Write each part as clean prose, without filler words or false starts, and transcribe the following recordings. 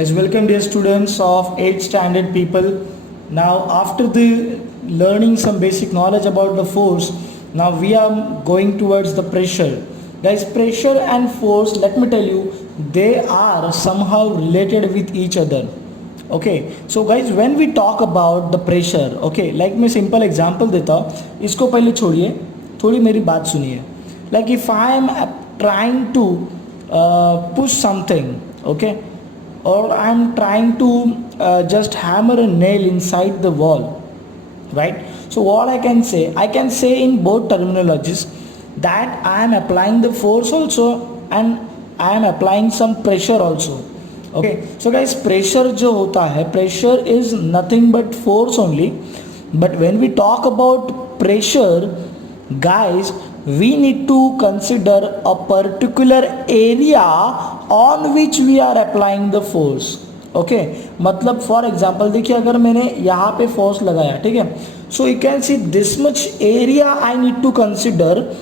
Yes, welcome dear students of 8th standard people. Now after the learning some basic knowledge about the force, now we are going towards the pressure. Guys, pressure and force, let me tell you, they are somehow related with each other. Okay, so guys, when we talk about the pressure, okay, like मैं simple example देता हूँ, इसको पहले छोड़िए, थोड़ी मेरी बात सुनिए. Like if I am trying to push something, okay, or I am trying to just hammer a nail inside the wall, right? So what I can say in both terminologies that I am applying the force also and I am applying some pressure also. Okay, so guys, pressure जो होता है, pressure is nothing but force only. But when we talk about pressure, guys, we need to consider a particular area on which we are applying the force. Okay, मतलब for example देखिए, अगर मैंने यहाँ पे force लगाया, ठीक है, so you can see this much area I need to consider,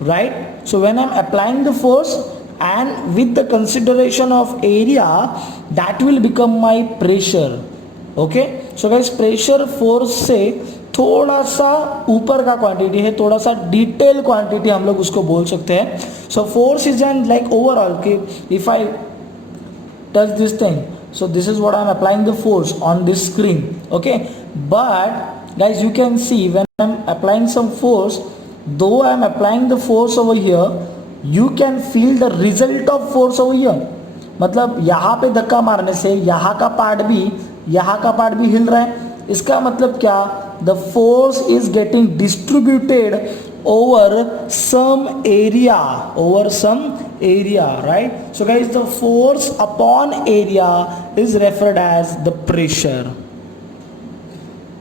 right? So when I'm applying the force and with the consideration of area, that will become my pressure. Okay, so guys, pressure force से थोड़ा सा ऊपर का quantity है, थोड़ा सा detail quantity हम लोग उसको बोल सकते हैं. So force is an like overall कि if I touch this thing, so this is what I am applying the force on this screen. Okay, but guys, you can see when I am applying some force, though I am applying the force over here, you can feel the result of force over here. मतलब यहाँ पे धक्का मारने से यहाँ का part भी हिल रहा है. इसका मतलब क्या, the force is getting distributed over some area, right? So guys, the force upon area is referred as the pressure.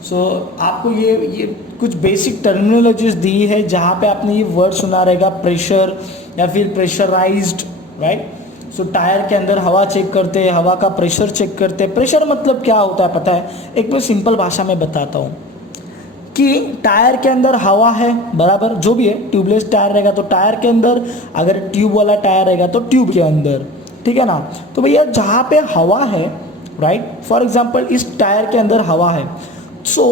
So आपको ये कुछ बेसिक टर्मिनोलॉजीज दी है जहाँ पे आपने ये वर्ड सुना रहेगा, प्रेशर या फिर प्रेशराइज्ड, राइट? सो टायर के अंदर हवा चेक करते हैं, हवा का प्रेशर चेक करते हैं. प्रेशर मतलब क्या होता है पता है? एक मैं सिंपल भाषा में बताता हूँ कि टायर के अंदर हवा है, बराबर, जो भी है, ट्यूबलेस टायर रहेगा तो टायर के अंदर, अगर ट्यूब वाला टायर रहेगा तो ट्यूब के अंदर, ठीक है ना? तो भैया जहाँ पे हवा है, राइट, फॉर एग्जांपल इस टायर के अंदर हवा है, so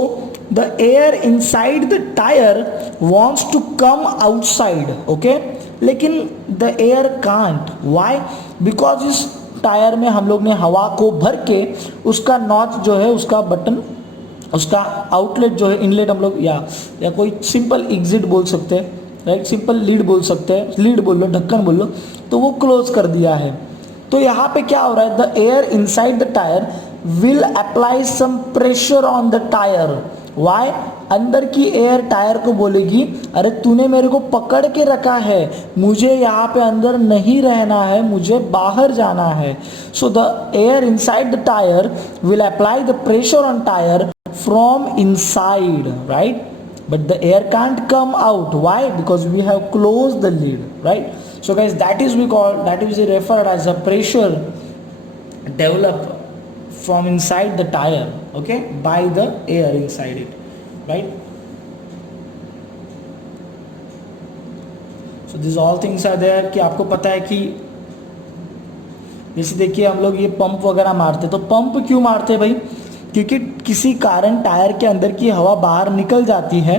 the air inside the tyre wants to come outside, okay, लेकिन the air can't. Why? Because इस टायर में हम लोग ने हवा को भर के उसका नॉच जो है, उसका बटन, उसका आउटलेट जो है, इनलेट हम लोग या कोई सिंपल एग्जिट बोल सकते हैं, राइट, सिंपल लीड बोल सकते हैं, लीड बोल लो, ढक्कन बोल लो, तो वो क्लोज कर दिया है. तो यहाँ पे क्या हो रहा है, the air inside the tyre will apply some pressure on the tyre. Why? अंदर की एयर टायर को बोलेगी, अरे तूने मेरे को पकड़ के रखा है, मुझे यहाँ पे अंदर नहीं रहना है, मुझे बाहर जाना है. So the air inside the tyre will apply the pressure on tyre from inside, right? But the air can't come out. Why? Because we have closed the lid, right? So guys, that is referred as a pressure developed from inside the tire, okay, by the air inside it, right? So these all things are there कि आपको पता है कि जैसे देखिए हम लोग ये पंप वगैरह मारते, तो पंप क्यों मारते भाई? क्योंकि किसी कारण टायर के अंदर की हवा बाहर निकल जाती है,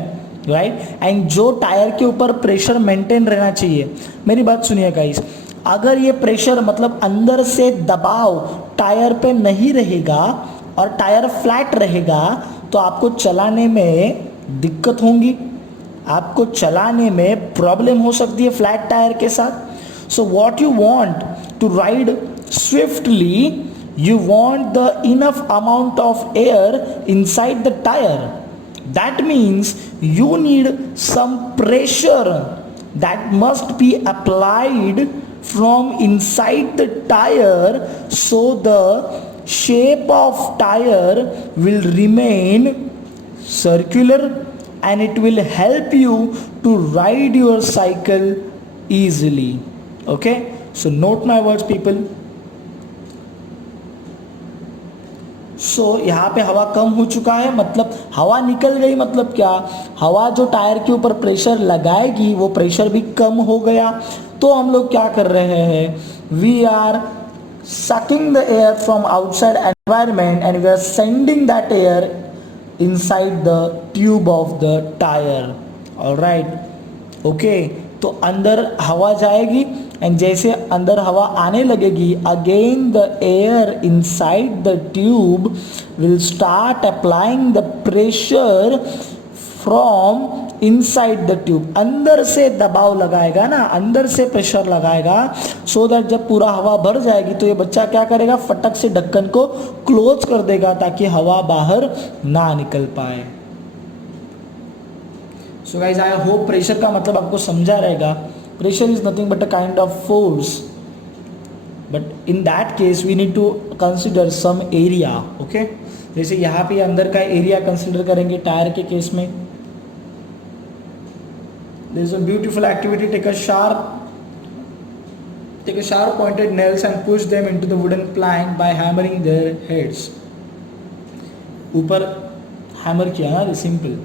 राइट? एंड जो टायर के ऊपर प्रेशर मेंटेन रहना चाहिए, मेरी बात सुनिए गाइस, अगर ये प्रेशर मतलब अंदर से दबाव टायर पे नहीं रहेगा और टायर फ्लैट रहेगा तो आपको चलाने में दिक्कत होंगी, आपको चलाने में प्रॉब्लम हो सकती है फ्लैट टायर के साथ. So what you want to ride swiftly, you want the enough amount of air inside the tire. That means you need some pressure that must be applied from inside the tire, so the shape of tire will remain circular and it will help you to ride your cycle easily. Okay, so note my words people. सो यहाँ पे हवा कम हो चुका है, मतलब हवा निकल गई, मतलब क्या, हवा जो टायर के ऊपर प्रेशर लगाएगी वो प्रेशर भी कम हो गया. तो हम लोग क्या कर रहे हैं, we are sucking the air from outside environment and we are sending that air inside the tube of the tire. All right, okay. तो अंदर हवा जाएगी एंड जैसे अंदर हवा आने लगेगी again the air inside the tube will start applying the pressure from inside the tube. अंदर से दबाव लगाएगा ना, अंदर से प्रेशर लगाएगा सो दैट जब पूरा हवा भर जाएगी तो ये बच्चा क्या करेगा, फटक से ढक्कन को क्लोज कर देगा ताकि हवा बाहर ना निकल पाए. So guys I hope pressure का मतलब आपको समझा रहेगा. Pressure is nothing but a kind of force, but in that case we need to consider some area. Okay, जैसे यहाँ पे अंदर का एरिया कंसिडर करेंगे टायर के केस में. There is a beautiful activity. Take a sharp pointed nails and push them into the wooden plank by hammering their heads. ऊपर hammer किया ना, simple.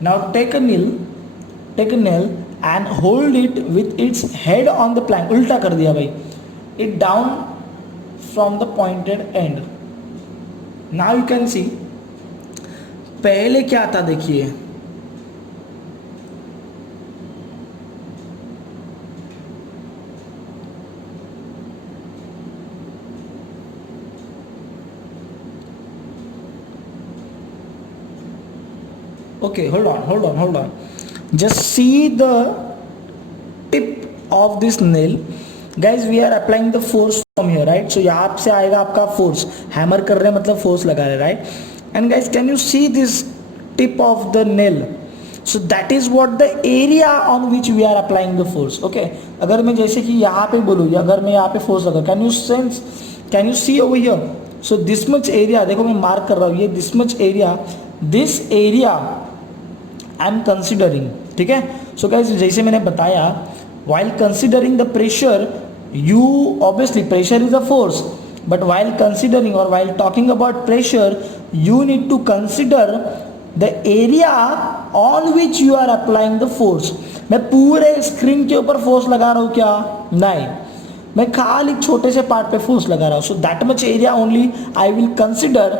Now take a nail and hold it with its head on the plank. उल्टा कर दिया भाई. It down from the pointed end. Now you can see पहले क्या था देखिए. Okay, hold on. Just see the tip of this nail. Guys, we are applying the force from here, right? So यहाँ से आएगा आपका force. Hammer कर रहे हैं मतलब force लगा रहे हैं, right? And guys, can you see this tip of the nail? So that is what the area on which we are applying the force. Okay, अगर मैं जैसे कि यहाँ पे बोलूँ या अगर मैं यहाँ पे force लगा, can you see over here? So this much area, देखो मैं mark कर रहा हूँ, ये this much area, this area I am considering. ठीक है. सो गाइस जैसे मैंने बताया, while considering the pressure, you obviously pressure is a force, but while considering or while talking about pressure, you need to consider the area on which you are applying the force. मैं पूरे screen के ऊपर force लगा रहा हूँ क्या? नहीं, मैं खाली छोटे से पार्ट पे फोर्स लगा रहा हूँ. So that much area only I will consider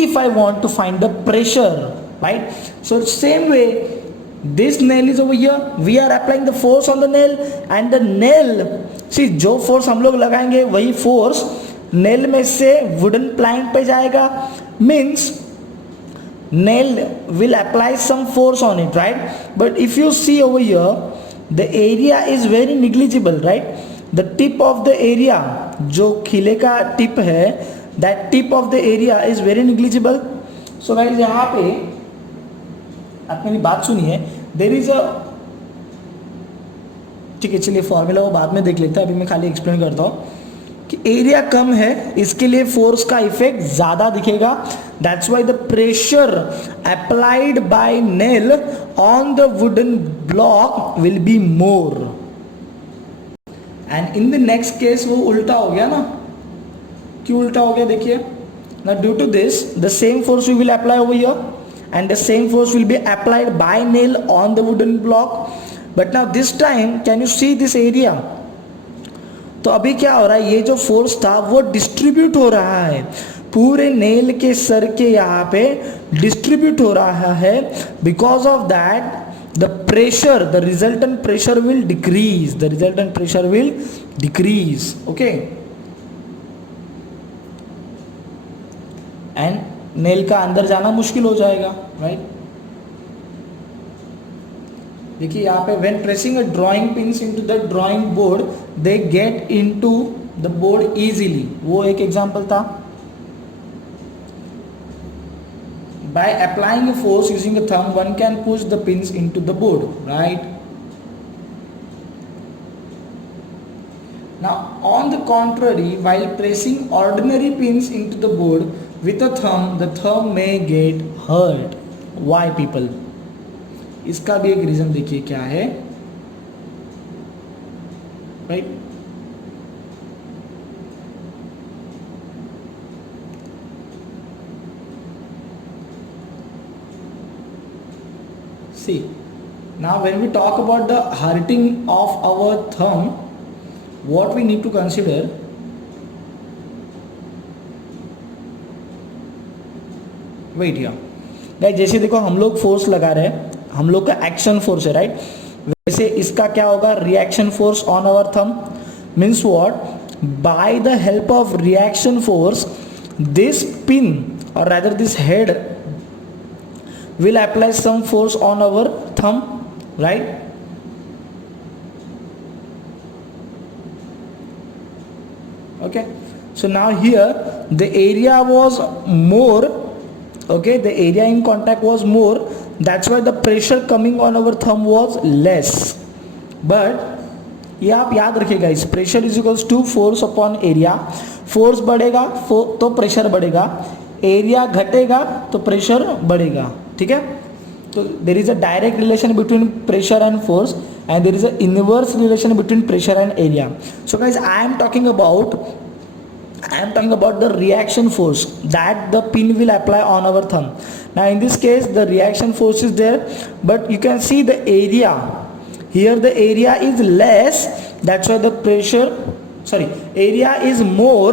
if I want to find the pressure. Right? So same way, this nail is over here. We are applying the force on the nail, and the nail, see जो force हम लोग लगाएंगे वही force nail में से wooden plank पे जाएगा. Means nail will apply some force on it, right? But if you see over here, the area is very negligible, right? The tip of the area, जो खिले का tip है, that tip of the area is very negligible. So guys यहाँ पे आप मेरी बात सुनिए. देयर इज अ, ठीक है चलिए फॉर्मूला वो बाद में देख लेते हैं, अभी मैं खाली एक्सप्लेन करता हूँ कि एरिया कम है इसके लिए फोर्स का इफेक्ट ज़्यादा दिखेगा. That's why the pressure applied by nail on the wooden block will be more. And in the next case वो उल्टा हो गया ना. क्यों उल्टा हो गया देखिए ना. Due to this the same force we will apply over here and the same force will be applied by nail on the wooden block. But now this time can you see this area? तो अभी क्या हो रहा है, ये जो force था वो डिस्ट्रीब्यूट हो रहा है पूरे नेल के सर के यहाँ पे डिस्ट्रीब्यूट हो रहा है. Because of that the pressure, the resultant pressure will decrease. Okay, and nail का अंदर जाना मुश्किल हो जाएगा, राइट? देखिए यहाँ पे when pressing a drawing pins into the drawing board they get into the board easily. वो एक एग्जांपल था. By applying a force using a thumb one can push the pins into the board, right? Now on the contrary, while pressing ordinary pins into the board with a thumb, the thumb may get hurt. Why people? इसका भी एक reason देखिए क्या है, right? See, now when we talk about the hurting of our thumb, what we need to consider, wait here guys, जैसे देखो हम लोग फोर्स लगा रहे हैं, हम लोग का एक्शन फोर्स है राइट, वैसे इसका क्या होगा, reaction force on our thumb means what, by the help of reaction force this pin or rather this head will apply some force on our thumb, right? Okay, so now here the area was more, okay, the area in contact was more, that's why the pressure coming on our thumb was less. But ये आप याद रखिएगा, इस pressure is equals to force upon area, force बढ़ेगा तो pressure बढ़ेगा, area घटेगा तो प्रेशर बढ़ेगा, ठीक है. तो there is a direct relation between pressure and force and there is a inverse relation between pressure and area. So guys I am talking about the reaction force that the pin will apply on our thumb. Now in this case the reaction force is there, but you can see the area here, the area is less, that's why the pressure, area is more,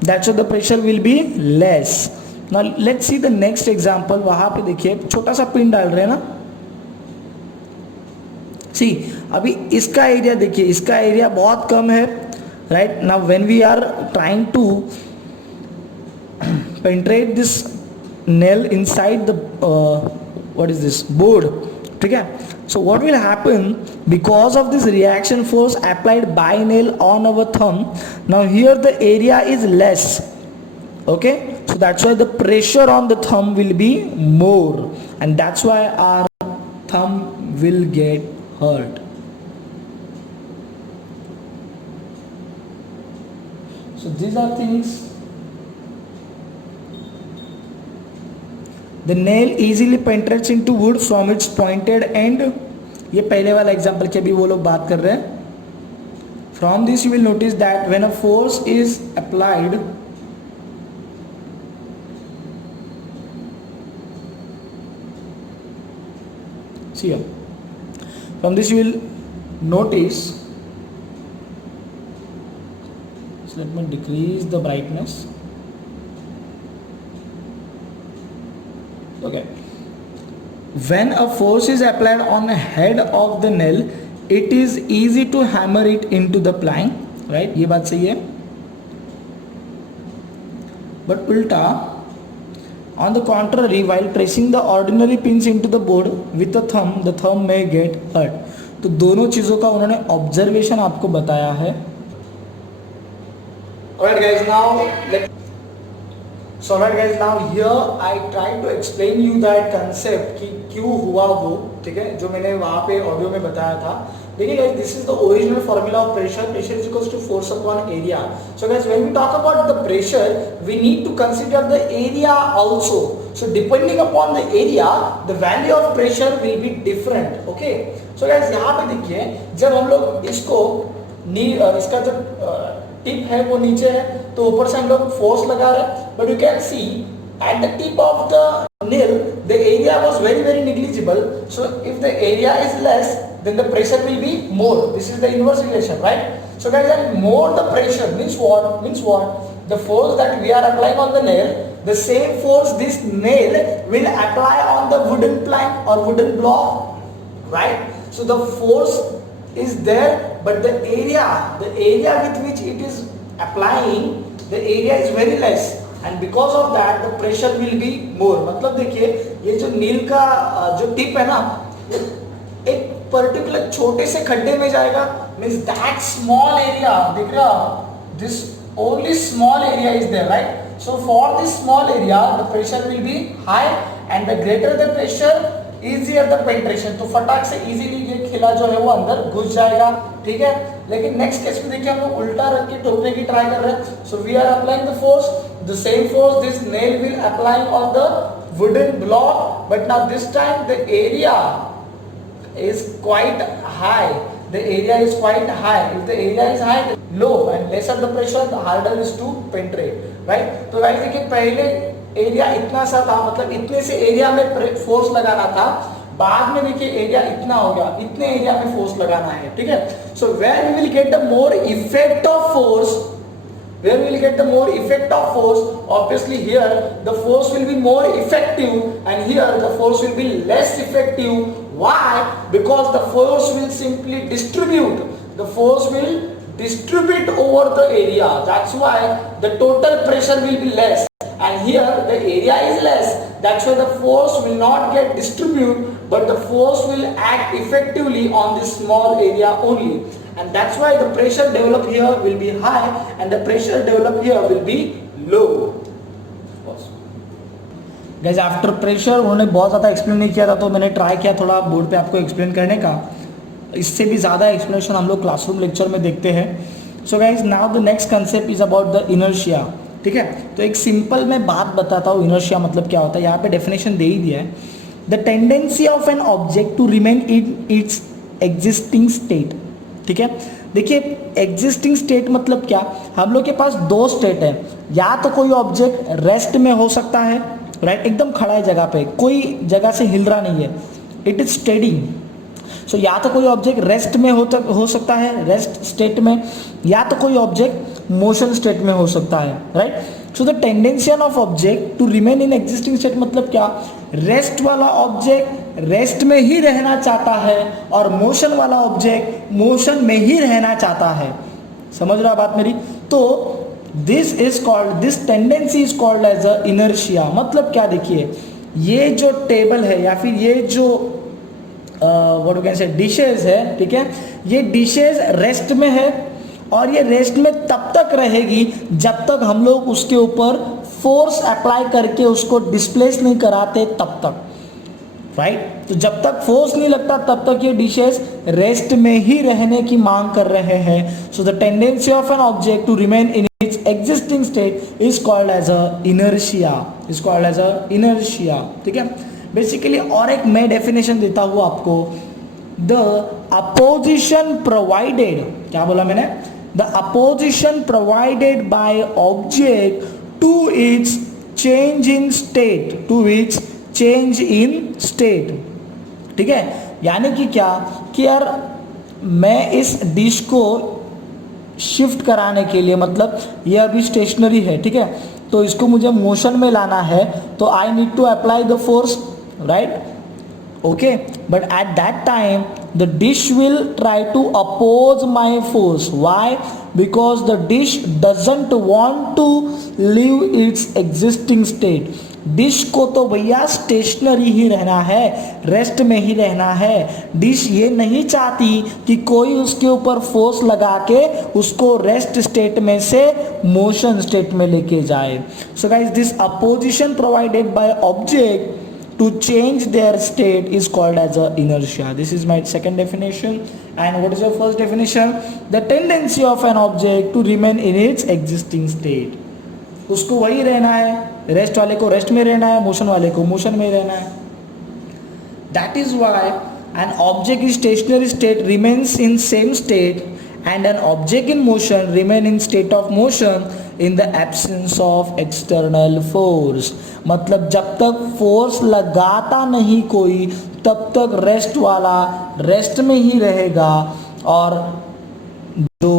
that's why the pressure will be less. Now let's see the next example. वहां पे देखिए छोटा सा pin डाल रहे हैं ना, सी अभी इसका एरिया देखिए, इसका एरिया बहुत कम है right. Now when we are trying to penetrate this nail inside the what is this board, ठीक है. So what will happen because of this reaction force applied by nail on our thumb, now here the area is less, okay, so that's why the pressure on the thumb will be more and that's why our thumb will get hurt. So these are things. The nail easily penetrates into wood from its pointed end. ये पहले वाला example की अभी वो लोग बात कर रहे हैं. From this you will notice that when a force is applied, see here, from this you will notice, so let me decrease the brightness. Okay, when a force is applied on the head of the nail, it is easy to hammer it into the plank, right? ये बात सही है. But उल्टा, on the contrary, while pressing the ordinary pins into the board with the thumb may get hurt. तो दोनों चीजों का उन्होंने ऑब्जर्वेशन आपको बताया है. Alright guys, now here I try to explain you that concept कि क्यों हुआ वो, ठीक है, जो मैंने वहाँ पे ऑडियो में बताया था. देखिए guys, this is the original formula of pressure. Pressure is equals to force upon area. So guys, when we talk about the pressure, we need to consider the area also. So depending upon the area, the value of pressure will be different. Okay. So guys, यहाँ पे देखिए, जब हम लोग इसका जो tip है वो नीचे है तो ऊपर से हम लोग फोर्स लगा रहे हैं, but you can see at the tip of the nail the area was very negligible. So if the area is less, then the pressure will be more. This is the inverse relation, right? So guys, and more the pressure means what? The force that we are applying on the nail, the same force this nail will apply on the wooden plank or wooden block, right? So the force is there, but the area with which it is applying, the area is very less, and because of that the pressure will be more. मतलब देखिए ये जो नील का जो tip है ना, एक particular छोटे से खड्डे में जाएगा, means that small area, देख रहे हो, this only small area is there, right? So for this small area the pressure will be high and the greater the pressure, easier the penetration. तो फटाक से easily ये खिला जो है वो अंदर घुस जाएगा, ठीक है. लेकिन नेक्स्ट केस में देखिए हम लोग उल्टा रख के ठोकने की ट्राई कर रहे हैं. So we are applying the force, the same force this nail will applying on the wooden block, but now this time the area is quite high. The area is quite high. If the area is high, low and lesser the pressure, the harder is to penetrate, right? तो guys देखिए पहले area इतना सा था, मतलब इतने से area में फोर्स लगाना था, बाद में देखिए एरिया इतना हो गया, इतने एरिया में फोर्स लगाना है, ठीक है. So where we will get the more effect of force, where we will get the more effect of force. Obviously here the force will be more effective and here the force will be less effective. Why? Because the force will simply distribute. The force will distribute over the area. That's why the total pressure will be less and here the area is less. That's why the force will not get distributed but the force will act effectively on this small area only. And that's why the pressure developed here will be high and the pressure developed here will be low. Guys, after pressure उन्होंने बहुत ज़्यादा explain नहीं किया था तो मैंने try किया थोड़ा बोर्ड पे आपको एक्सप्लेन करने का. इससे भी ज़्यादा एक्सप्लेनेशन हम लोग क्लासरूम लेक्चर में देखते हैं. So guys now the next concept is about the inertia. ठीक है, तो एक सिंपल मैं बात बताता हूँ इनर्शिया मतलब क्या होता है. यहाँ पे डेफिनेशन दे ही दिया है. The tendency of an object to remain in its existing state. ठीक है, देखिए एग्जिस्टिंग स्टेट मतलब क्या, हम लोग के पास दो स्टेट है. या तो कोई ऑब्जेक्ट रेस्ट में हो सकता है, राइट, एकदम खड़ा है जगह पे, कोई जगह से हिल रहा नहीं है, इट इज स्टेडिंग. सो या तो कोई ऑब्जेक्ट रेस्ट में हो सकता है, रेस्ट स्टेट में, या तो कोई ऑब्जेक्ट मोशन स्टेट में हो सकता है, right. So the tendency of object to remain in existing state मतलब क्या, रेस्ट वाला ऑब्जेक्ट रेस्ट में ही रहना चाहता है और मोशन वाला ऑब्जेक्ट मोशन में ही रहना चाहता है. समझ रहे हो बात मेरी. तो this is called, this tendency is called as a inertia. मतलब क्या, देखिए ये जो टेबल है या फिर ये जो what you can say dishes है, ठीक है, ये डिशेज रेस्ट में है और ये रेस्ट में तब तक रहेगी जब तक हम लोग उसके ऊपर फोर्स अप्लाई करके उसको डिस्प्लेस नहीं कराते तब तक, राइट. तो जब तक फोर्स नहीं लगता तब तक ये डिशेस रेस्ट में ही रहने की मांग कर रहे हैं. So the tendency of an object to remain in its existing state is called as a inertia, is called as a inertia. ठीक है, बेसिकली और एक मैं डेफिनेशन देता हूँ आपको. द अपोजिशन प्रोवाइडेड, क्या बोला मैंने, the opposition provided by object to its change in state, to its change in state. ठीक है, यानी कि क्या कि यार मैं इस डिश को शिफ्ट कराने के लिए, मतलब ये अभी स्टेशनरी है, ठीक है, तो इसको मुझे मोशन में लाना है तो I need to apply the force, right. Okay, but at that time the dish will try to oppose my force. Why? Because the dish doesn't want to leave its existing state. Dish को तो भैया stationery ही रहना है, rest में ही रहना है. Dish ये नहीं चाहती कि कोई उसके ऊपर फोर्स लगा के उसको रेस्ट स्टेट में से मोशन स्टेट में लेके जाए. So guys, this opposition provided by object to change their state is called as a inertia. This is my second definition. And what is your first definition? The tendency of an object to remain in its existing state. उसको वही रहना है, rest वाले को rest में रहना है, motion वाले को मोशन में रहना है. That is why an object in stationary state remains in same state and an object in motion remain in state of motion in the absence of external force. मतलब जब तक फोर्स लगाता नहीं कोई तब तक रेस्ट वाला रेस्ट में ही रहेगा और जो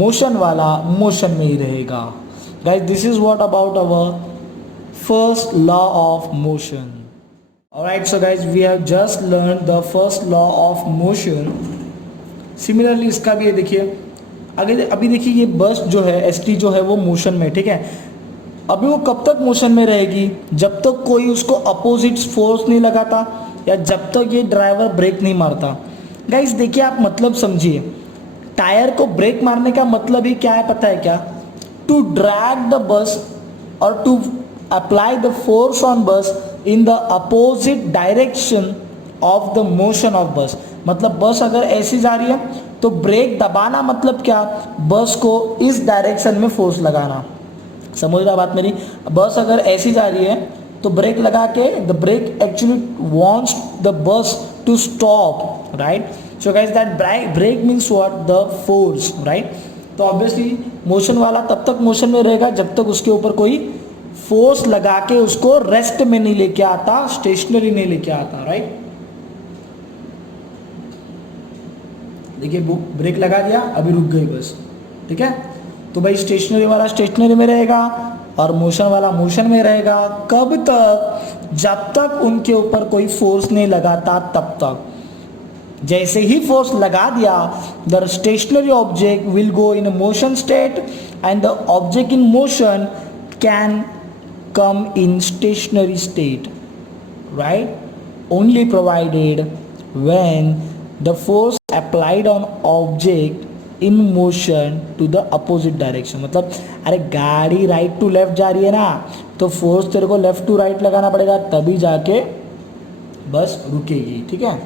मोशन वाला मोशन में ही रहेगा. Guys, this is what about our first law of motion. Alright, so guys, we have just learned the first law of motion. Similarly इसका भी है, देखिए अगर अभी देखिए ये बस जो है एसटी जो है वो मोशन में, ठीक है, अभी वो कब तक मोशन में रहेगी, जब तक कोई उसको अपोजिट फोर्स नहीं लगाता या जब तक ये ड्राइवर ब्रेक नहीं मारता. गाइस देखिए आप मतलब समझिए, टायर को ब्रेक मारने का मतलब ही क्या है पता है क्या, टू ड्रैग द बस और to apply the force on bus in the opposite direction of the motion of bus. मतलब बस अगर ऐसी जा रही है तो ब्रेक दबाना मतलब क्या, बस को इस डायरेक्शन में फोर्स लगाना. समझ रहा बात मेरी. बस अगर ऐसी जा रही है तो ब्रेक लगा के the brake actually wants the bus to stop, right. So guys that brake means what, the force, right. तो ऑब्वियसली मोशन वाला तब तक मोशन में रहेगा जब तक उसके ऊपर कोई फोर्स लगा के उसको रेस्ट में नहीं लेके आता, स्टेशनरी नहीं लेके आता, राइट. देखिए ब्रेक लगा दिया, अभी रुक गई बस, ठीक है. तो भाई स्टेशनरी वाला स्टेशनरी में रहेगा और मोशन वाला मोशन में रहेगा। कब तक? जब तक उनके ऊपर कोई फोर्स नहीं लगाता तब तक। जैसे ही फोर्स लगा दिया, the stationary object will go in motion state and the object in motion can come in stationary state, right? Only provided when the force applied on object in motion to the opposite direction। मतलब अरे गाड़ी right to left जा रही है ना, तो force तेरे को लेफ्ट टू राइट लगाना पड़ेगा, तभी जाके बस रुकेगी। ठीक है।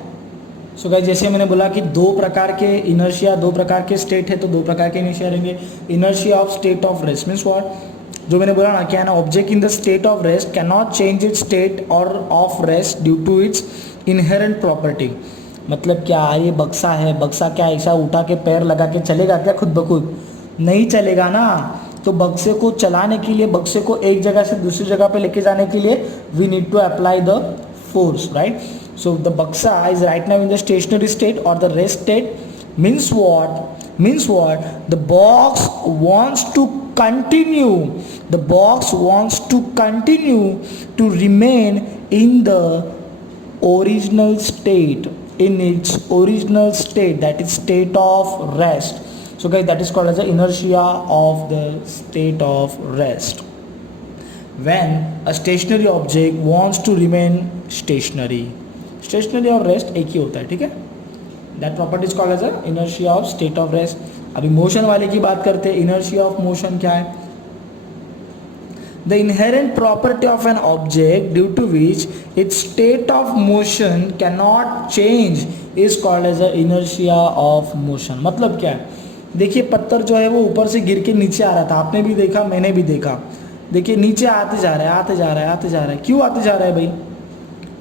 सो गाइस, जैसे मैंने बोला कि दो प्रकार के इनर्शिया, दो प्रकार के स्टेट है, तो दो प्रकार के इनर्शिया रहेंगे। Inertia of state of rest means what? जो मैंने बोला ना, क्या ना, object in the state of rest can not change its state or of rest due to its inherent property. मतलब क्या, ये बक्सा है, बक्सा क्या ऐसा उठा के पैर लगा के चलेगा क्या खुद ब खुद? नहीं चलेगा ना। तो बक्से को चलाने के लिए, बक्से को एक जगह से दूसरी जगह पे लेके जाने के लिए we need to apply the force, right? So the बक्सा is right now in the stationary state or the rest state. means what the box wants to continue, the box wants to continue to remain in the original state, in its original state, that is state of rest. So guys, that is called as the inertia of the state of rest. When a stationary object wants to remain stationary, stationary और rest एक ही होता है। ठीक है। That property is called as a inertia of state of rest. अभी motion वाले की बात करते हैं। inertia of motion क्या है? The inherent property of an object due to which its state of motion cannot change is called as a inertia of motion. मतलब क्या है? देखिए, पत्थर जो है वो ऊपर से गिर के नीचे आ रहा था, आपने भी देखा, मैंने भी देखा। देखिए नीचे आते जा रहा है, आते जा रहा है, आते जा रहा है। क्यों आते जा रहा है भाई?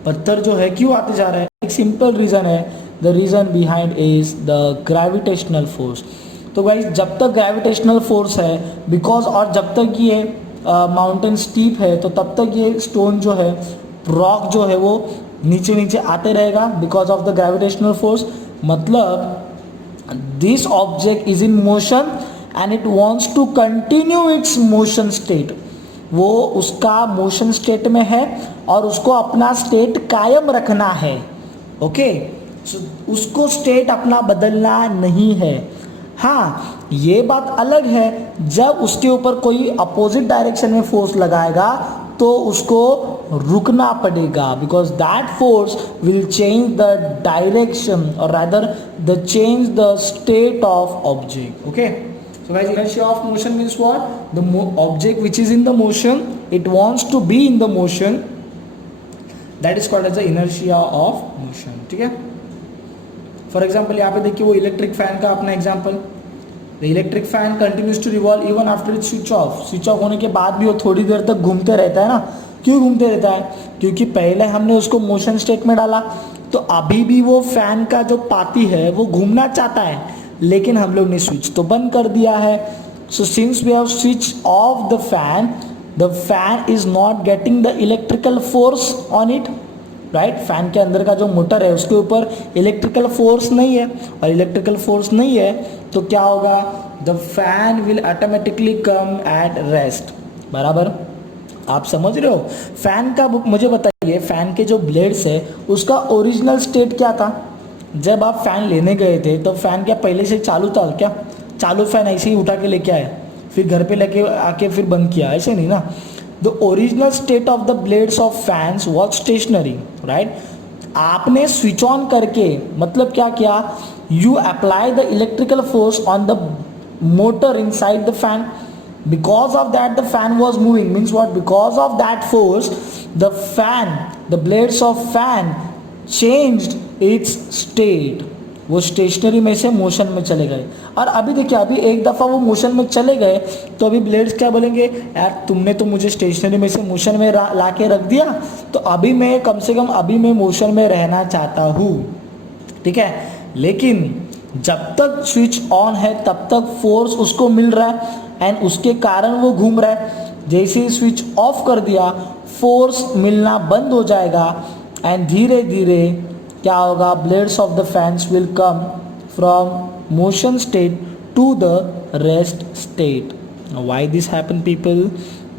पत्थर जो है क्यों आते जा रहा है? एक सिंपल रीज़न है। The reason behind is the gravitational force. तो गाइस, जब तक ग्रेविटेशनल फोर्स है, बिकॉज, और जब तक ये माउंटेन स्टीप है, तो तब तक ये स्टोन जो है, रॉक जो है, वो नीचे नीचे आते रहेगा because of the gravitational force. मतलब this object is in motion and it wants to continue its motion state. वो उसका मोशन स्टेट में है और उसको अपना स्टेट कायम रखना है। ओके, उसको स्टेट अपना बदलना नहीं है। हाँ, ये बात अलग है जब उसके ऊपर कोई अपोजिट डायरेक्शन में फोर्स लगाएगा तो उसको रुकना पड़ेगा, because that force will change the direction or rather the change the state of object. Okay, so guys, inertia of motion means what? The object which is in the motion, it wants to be in the motion, that is called as the inertia of motion. ठीक है। For example यहाँ पे देखिए, वो electric fan का अपना example. The electric fan continues to revolve even after it switch off. Switch off होने के बाद भी वो थोड़ी देर तक घूमते रहता है ना। क्यों घूमते रहता है? क्योंकि पहले हमने उसको मोशन स्टेट में डाला, तो अभी भी वो फैन का जो पाती है वो घूमना चाहता है, लेकिन हम लोग ने स्विच तो बंद कर दिया है। So since we have switch off the fan is not getting the electrical force on it, right? Fan के अंदर का जो मोटर है उसके ऊपर इलेक्ट्रिकल फोर्स नहीं है, और इलेक्ट्रिकल फोर्स नहीं है तो क्या होगा? The fan will automatically come at rest. बराबर, आप समझ रहे हो? फैन का मुझे बताइए, फैन के जो ब्लेड्स है उसका ओरिजिनल स्टेट क्या था? जब आप फैन लेने गए थे तो फैन क्या पहले से चालू था क्या? चालू फैन ऐसे ही उठा के लेके आए, फिर घर पे लेके आके फिर बंद किया, ऐसे नहीं ना। The original state of the blades of fans was stationary, right? आपने स्विच ऑन करके मतलब क्या किया? You apply the electrical force on the motor inside the fan, because of that the fan was moving. Means what? Because of that force the blades of fan changed its state. वो stationery में से motion में चले गए। और अभी देखिए, अभी एक दफ़ा वो मोशन में चले गए तो अभी ब्लेड्स क्या बोलेंगे? यार तुमने तो मुझे स्टेशनरी में से मोशन में ला के रख दिया, तो अभी मैं कम से कम अभी मैं मोशन में रहना चाहता हूँ। ठीक है, लेकिन जब तक स्विच ऑन है तब तक फोर्स उसको मिल रहा है एंड उसके कारण वो घूम रहा है। जैसे ही स्विच ऑफ कर दिया, फोर्स मिलना बंद हो जाएगा एंड धीरे धीरे क्या होगा? Blades of the fans will come from motion state to the rest state. Now, why this happen people?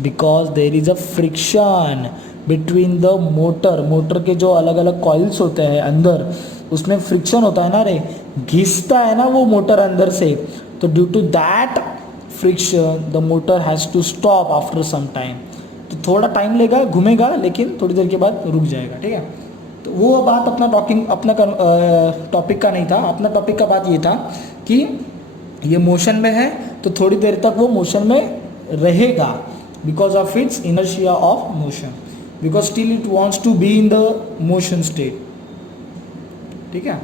Because there is a friction between the motor के जो अलग अलग कॉइल्स होते हैं अंदर, उसमें फ्रिक्शन होता है ना रे, घिसता है ना वो मोटर अंदर से, तो due to that friction the motor has to stop after some time. तो थोड़ा टाइम लेगा, घूमेगा, लेकिन थोड़ी देर के बाद रुक जाएगा. ठीक है, तो वो बात अपना टॉपिक का नहीं था. अपना टॉपिक का बात ये था कि ये मोशन में है तो थोड़ी देर तक वो मोशन में रहेगा because of its inertia of motion, because still it wants to be in the motion state. ठीक है,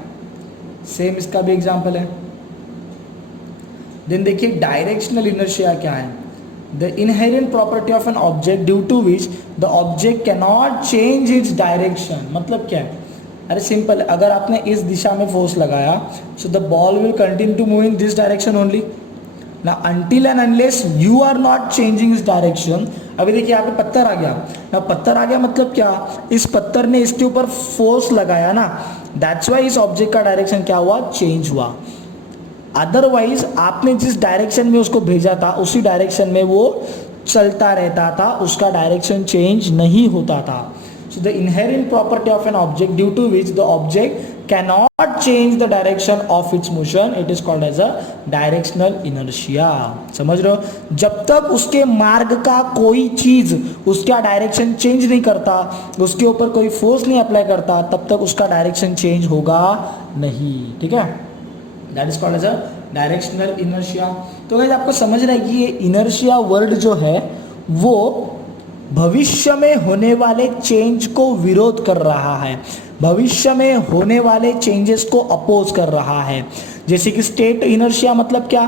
सेम इसका भी एग्जांपल है. देन देखिए डायरेक्शनल इनर्शिया क्या है. The inherent property of an object due to which the object can not change its direction. मतलब क्या है? अरे सिंपल, अगर आपने इस दिशा में फोर्स लगाया so the ball will continue to move in this direction only ना, until and unless you are not changing इस डायरेक्शन. अभी देखिए यहाँ पे पत्थर आ गया ना, पत्थर आ गया मतलब क्या, इस पत्थर ने इसके ऊपर फोर्स लगाया ना, दैट्स वाई इस ऑब्जेक्ट का डायरेक्शन क्या हुआ, चेंज हुआ. अदरवाइज आपने जिस डायरेक्शन में उसको भेजा था उसी डायरेक्शन में वो चलता रहता था, उसका डायरेक्शन चेंज नहीं होता था. So the inherent property of an object due to which the object cannot change the direction of its motion, it is called as a directional inertia. समझ रहे हो? जब तक उसके मार्ग का कोई चीज उसका डायरेक्शन चेंज नहीं करता, उसके ऊपर कोई फोर्स नहीं अप्लाई करता, तब तक उसका डायरेक्शन चेंज होगा नहीं. ठीक है, that is called as a directional inertia. तो गाइस आपको समझ रहा है कि ये इनर्शिया वर्ड जो है वो भविष्य में होने वाले चेंज को विरोध कर रहा है, भविष्य में होने वाले चेंजेस को अपोज कर रहा है. जैसे कि स्टेट इनर्शिया मतलब क्या,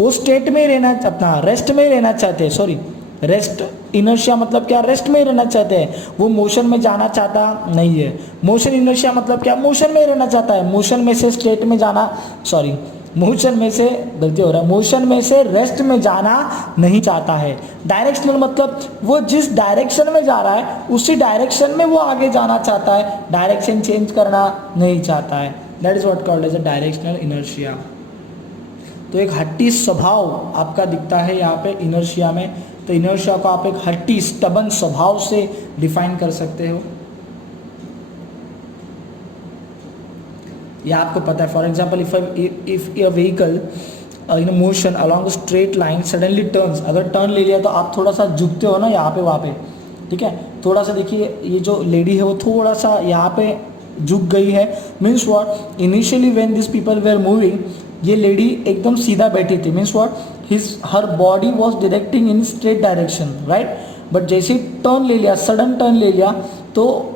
वो स्टेट में रहना, अपना रेस्ट में रहना चाहते हैं, सॉरी रेस्ट इनर्शिया मतलब क्या, रेस्ट में रहना चाहते हैं, वो मोशन में जाना चाहता नहीं है. मोशन इनर्शिया मतलब क्या, मोशन में रहना चाहता है, मोशन में से स्टेट में जाना, सॉरी मोशन में से, गलती हो रहा है, मोशन में से रेस्ट में जाना नहीं चाहता है. डायरेक्शनल मतलब वो जिस डायरेक्शन में जा रहा है उसी डायरेक्शन में वो आगे जाना चाहता है, डायरेक्शन चेंज करना नहीं चाहता है. That is what called as a directional inertia. तो एक हट्टी स्वभाव आपका दिखता है यहाँ पे इनर्शिया में. तो इनर्शिया को आप एक हट्टी स्टबन स्वभाव से डिफाइन कर सकते हो. या आपको पता है, for example if a vehicle in motion along straight line suddenly turns, अगर टर्न ले लिया तो आप थोड़ा सा झुकते हो ना यहाँ पे वहाँ पे. ठीक है, थोड़ा सा देखिए ये जो लेडी है वो थोड़ा सा यहाँ पे झुक गई है. Means what, initially when this people were moving, ये लेडी एकदम सीधा बैठी थी. Means what, her body was directing in straight direction, right. But जैसे ही टर्न ले लिया, सडन टर्न ले लिया, तो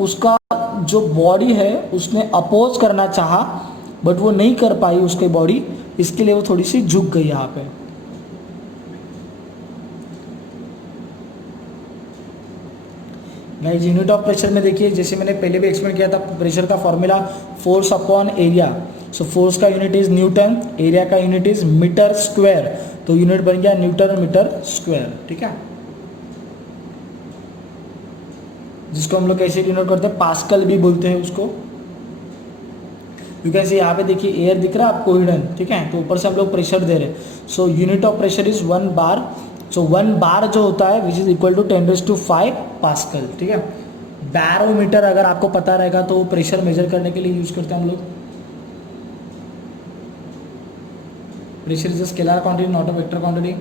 उसका जो बॉडी है उसने अपोज करना चाहा बट वो नहीं कर पाई उसकी बॉडी, इसके लिए वो थोड़ी सी झुक गई यहाँ पे. गाइस यूनिट ऑफ प्रेशर में देखिए, जैसे मैंने पहले भी एक्सप्लेन किया था, प्रेशर का formula force upon area. So force का यूनिट इज न्यूटन, एरिया का यूनिट इज मीटर स्क्वायर. तो यूनिट बन गया न्यूटन मीटर स्क्वायर. ठीक है, जिसको हम लोग कैसे डिनोट करते हैं, पास्कल भी बोलते हैं उसको. यू कैन सी, यहाँ पे देखिए एयर दिख रहा है आपको हिडन. ठीक है, तो ऊपर से हम लोग प्रेशर दे रहे हैं. So unit of pressure is 1 bar. So 1 bar जो होता है which is equal to 10⁵ pascal. ठीक है, बैरोमीटर अगर आपको पता रहेगा तो प्रेशर मेजर करने के लिए यूज करते हैं हम लोग. Pressure is a scalar quantity not a vector quantity.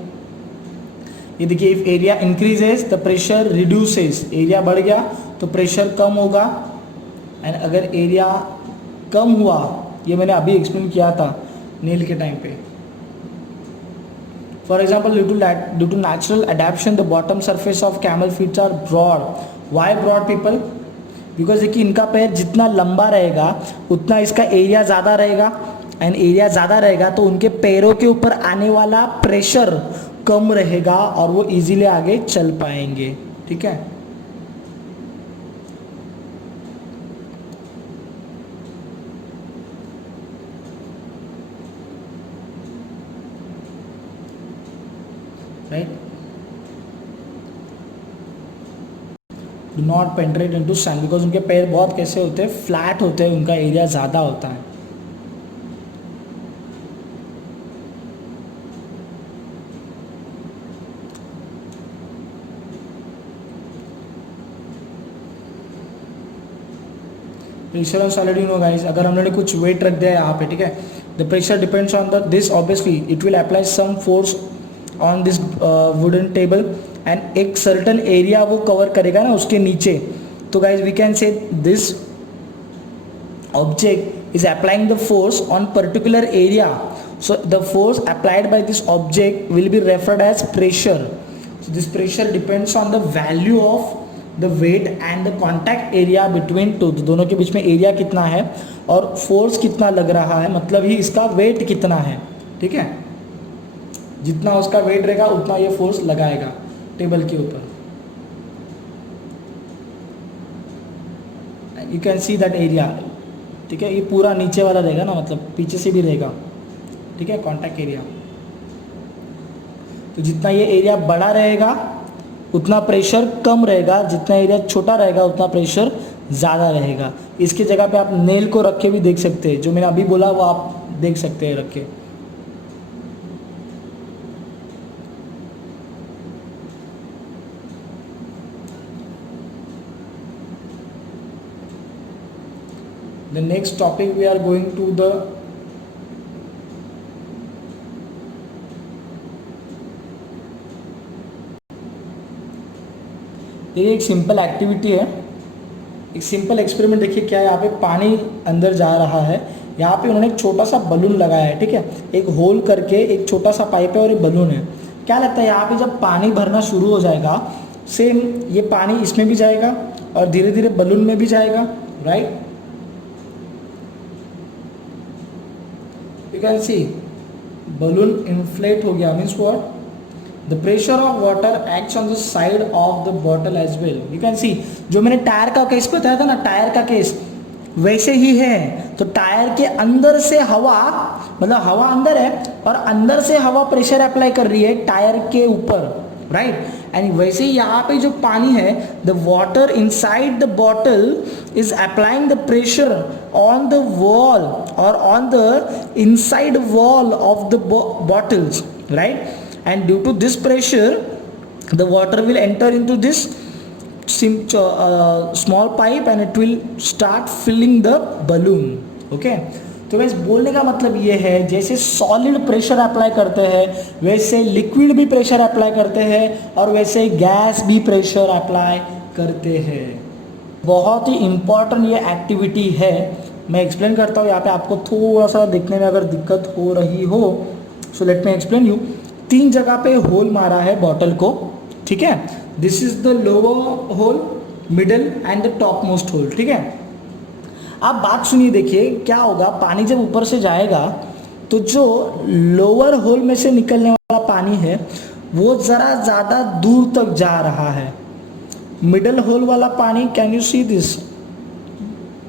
ये देखिए, if area increases the pressure reduces, area बढ़ गया तो प्रेशर कम होगा. एंड अगर एरिया कम हुआ, ये मैंने अभी एक्सप्लेन किया था नील के टाइम पे. For example due to natural adaptation the bottom surface of camel feets are broad. Why broad people? Because देखिए इनका पैर जितना लंबा रहेगा उतना इसका एरिया ज़्यादा रहेगा. एंड एरिया ज़्यादा रहेगा तो उनके पैरों के ऊपर आने वाला प्रेशर कम रहेगा और वो इजीली आगे चल पाएंगे. ठीक है, right. Do not penetrate into sand because उनके पैर बहुत कैसे होते हैं, फ्लैट होते हैं, उनका एरिया ज़्यादा होता है. Pressure on solid you know guys, अगर हमने कुछ वेट रख दिया यहाँ पे, ठीक है, the pressure depends on the this, obviously it will apply some force on this wooden table and एक सर्टन एरिया वो कवर करेगा ना उसके नीचे. तो guys we can say this object is applying the force on particular area, so the force applied by this object will be referred as pressure. So this pressure depends on the value of the weight and the contact area between two. तो दोनों के बीच में area कितना है और force कितना लग रहा है, मतलब ही इसका वेट कितना है. ठीक है, जितना उसका वेट रहेगा उतना ये फोर्स लगाएगा टेबल के ऊपर. You can see that area. ठीक है, ये पूरा नीचे वाला रहेगा ना, मतलब पीछे से भी रहेगा. ठीक है, कॉन्टैक्ट एरिया. तो जितना ये एरिया बड़ा रहेगा उतना प्रेशर कम रहेगा, जितना एरिया छोटा रहेगा उतना प्रेशर ज़्यादा रहेगा. इसकी जगह पे आप नेल को रख के भी देख सकते हैं, जो मैंने अभी बोला वो आप देख सकते हैं रख के. The next topic we are going to the ये एक सिंपल एक्टिविटी है, एक सिंपल एक्सपेरिमेंट. देखिए क्या है, यहाँ पे पानी अंदर जा रहा है, यहाँ पे उन्होंने एक छोटा सा बलून लगाया है. ठीक है, एक होल करके एक छोटा सा पाइप है और ये बलून है. क्या लगता है यहाँ पे जब पानी भरना शुरू हो जाएगा, सेम ये पानी इसमें भी जाएगा और धीरे धीरे बलून में भी जाएगा, right. You can see balloon inflate हो गया, means what? The pressure of water acts on the side of the bottle as well. You can see जो मैंने टायर का केस बताया था ना, टायर का केस वैसे ही है. तो टायर के अंदर से हवा, मतलब हवा अंदर है और अंदर से हवा प्रेशर अप्लाई कर रही है टायर के ऊपर, राइट. एंड वैसे ही यहाँ पे जो पानी है, the water inside the bottle is applying the pressure on the wall or on the inside wall of the bottles, right. And due to this pressure the water will enter into this small pipe and it will start filling the balloon. Okay, तो वैसे बोलने का मतलब ये है, जैसे solid pressure apply करते हैं वैसे लिक्विड भी प्रेशर अप्लाई करते हैं और वैसे गैस भी प्रेशर अप्लाई करते हैं. बहुत ही इम्पॉर्टेंट ये एक्टिविटी है. मैं एक्सप्लेन करता हूँ यहाँ पे, आपको थोड़ा सा देखने में अगर दिक्कत हो रही हो, so let me explain you. 3 जगह पे होल मारा है बॉटल को. ठीक है, this is the lower hole, middle and the top most hole. ठीक है, आप बात सुनिए, देखिए क्या होगा. पानी जब ऊपर से जाएगा तो जो लोअर होल में से निकलने वाला पानी है वो ज़रा ज़्यादा दूर तक जा रहा है. मिडल होल वाला पानी, कैन यू सी दिस,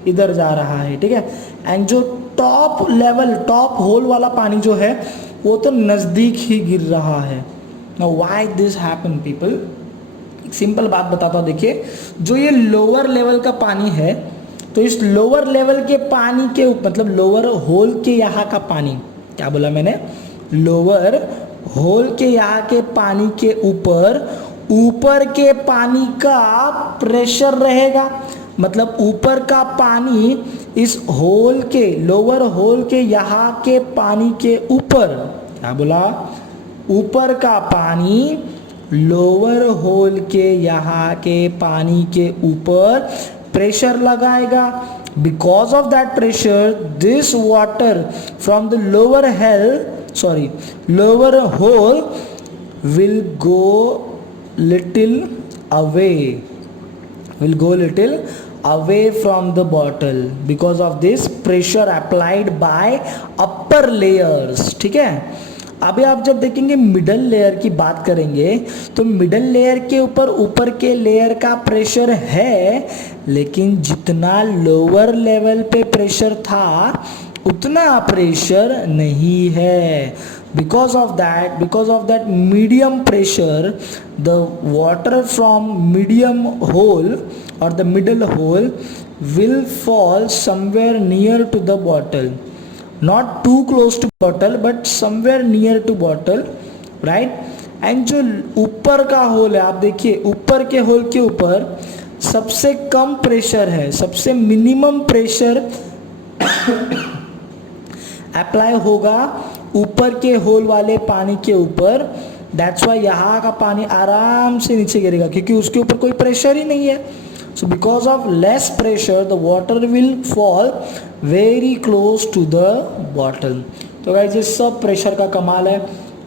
इधर जा रहा है. ठीक है, एंड जो टॉप लेवल, टॉप होल वाला पानी जो है वो तो नज़दीक ही गिर रहा है. Now why this happen people, एक सिंपल बात बताता हूँ. देखिए जो ये लोअर लेवल का पानी है, तो इस लोअर लेवल के पानी के मतलब लोअर होल के यहाँ का पानी, क्या बोला मैंने, लोअर होल के यहाँ के पानी के ऊपर के पानी का प्रेशर रहेगा. मतलब ऊपर का पानी इस होल के, लोअर होल के यहाँ के पानी के ऊपर, क्या बोला, ऊपर का पानी लोअर होल के यहाँ के पानी के ऊपर प्रेशर लगाएगा. Because of that pressure this water from the lower hole will go little away from the bottle because of this pressure applied by upper layers. ठीक है, अभी आप जब देखेंगे मिडल लेयर की बात करेंगे तो मिडल लेयर के ऊपर के लेयर का प्रेशर है, लेकिन जितना लोअर लेवल पे प्रेशर था उतना प्रेशर नहीं है. because of that medium pressure, the water from medium hole or the middle hole will fall somewhere near to the bottle, not too close to bottle but somewhere near to bottle, right. And जो ऊपर का whole है, आप देखिए ऊपर के whole के ऊपर सबसे कम प्रेशर है, सबसे मिनिमम प्रेशर अप्लाई होगा ऊपर के होल वाले पानी के ऊपर। दैट्स वाई यहाँ का पानी आराम से नीचे गिरेगा क्योंकि उसके ऊपर कोई प्रेशर ही नहीं है। So because of less pressure the water will fall very close to the bottle. तो गाइस ये सब प्रेशर का कमाल है।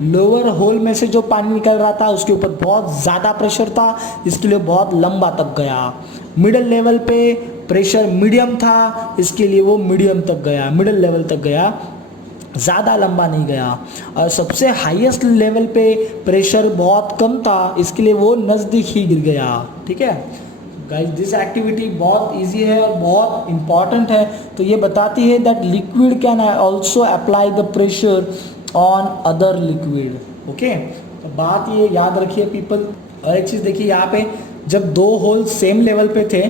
लोअर होल में से जो पानी निकल रहा था उसके ऊपर बहुत ज़्यादा प्रेशर था, इसके लिए बहुत लंबा तक गया। मिडिल लेवल पे प्रेशर मीडियम था, इसके लिए वो मीडियम तक गया, मिडिल लेवल तक गया, ज़्यादा लंबा नहीं गया। और सबसे हाईएस्ट लेवल पे प्रेशर बहुत कम था, इसके लिए वो नज़दीक ही गिर गया। ठीक है गाइस, दिस एक्टिविटी बहुत इजी है और बहुत इंपॉर्टेंट है। तो ये बताती है that liquid can also apply the pressure on other liquid. Okay, तो बात ये याद रखिए पीपल। और एक चीज़ देखिए, यहाँ पे जब दो होल सेम लेवल पे थे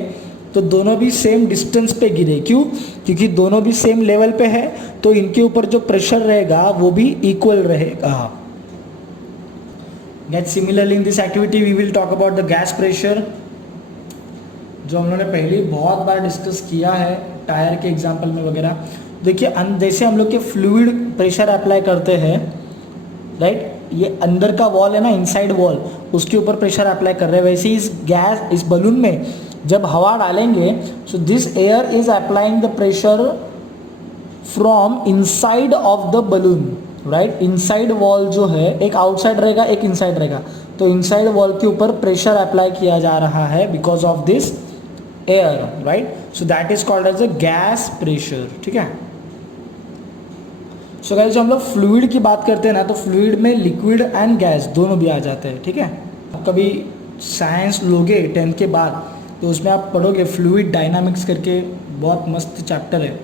तो दोनों भी सेम डिस्टेंस पे गिरे। क्यों? क्योंकि दोनों भी सेम लेवल पे है तो इनके ऊपर जो प्रेशर रहेगा वो भी इक्वल रहेगा। Get similarly in this activity we will talk about the gas pressure, जो हम लोगों ने पहले बहुत बार डिस्कस किया है टायर के एग्जाम्पल में वगैरह। देखिए जैसे हम लोग के फ्लूइड प्रेशर अप्लाई करते हैं, राइट, ये अंदर का वॉल है ना, इनसाइड वॉल, उसके ऊपर प्रेशर अप्लाई कर रहे हैं। वैसे ही इस बलून में जब हवा डालेंगे, so this air is applying the pressure from inside of the balloon, right. Inside wall जो है एक आउटसाइड रहेगा, एक इनसाइड रहेगा, तो इनसाइड वॉल के ऊपर प्रेशर अप्लाई किया जा रहा है because of this air, right. So that is called as a gas pressure. ठीक है। सो गाइस, जो हम लोग फ्लूइड की बात करते हैं ना, तो फ्लूइड में लिक्विड एंड गैस दोनों भी आ जाते हैं। ठीक है, कभी साइंस लोगे 10th के बाद तो उसमें आप पढ़ोगे फ्लूइड डायनामिक्स करके, बहुत मस्त चैप्टर है।